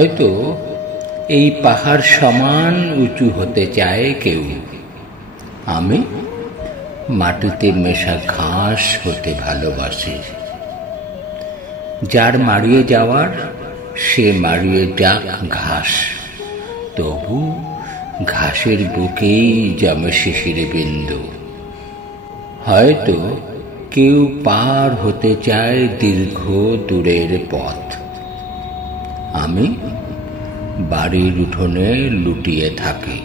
হয়তো এই পাহাড় সমান উঁচু হতে চায় কেউ, আমি মাটিতে মেশা ঘাস হতে ভালোবাসি। যার মারিয়ে যাওয়ার সে মারিয়ে যাক ঘাস, তবু ঘাসের বুকেই জমে শিশির বিন্দু। হয়তো কেউ পার হতে চায় দীর্ঘ দূরের পথ, আমি বাড়ির উঠোনে লুটিয়ে থাকি।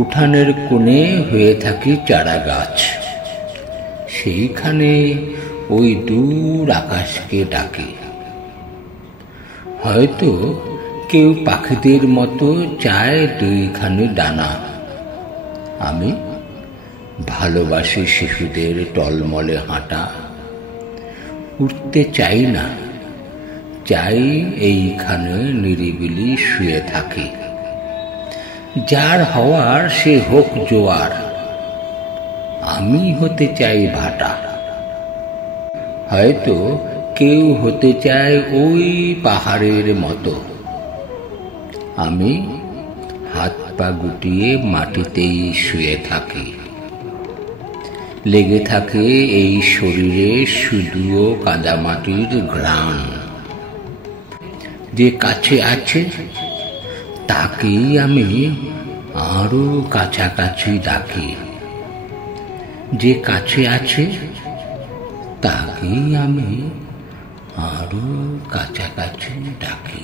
উঠানের কোণে হয়ে থাকি চারা গাছ, সেইখানে ওই দূর আকাশকে ডাকি। হয়তো কেউ পাখিদের মতো চায় দুইখানি ডানা, আমি ভালোবাসি শিশুদের টলমলে হাঁটা। উঠতে চাই না, চাই এইখানে নিরিবিলি শুয়ে থাকি। যার হওয়ার সে হোক জোয়ার, আমি হতে চাই ভাটা। হয়তো কেউ হতে চায় ওই পাহাড়ের মতো, আমি হাত পা গুটিয়ে মাটিতেই শুয়ে থাকি। লেগে থাকে এই শরীরে শুধুও কাদামাটির ঘ্রাণ। যে কাছে আছে তাকেই আমি আরো কাছাকাছি ডাকি। যে কাছে আছে তাকেই আমি আরো কাছাকাছি ডাকি।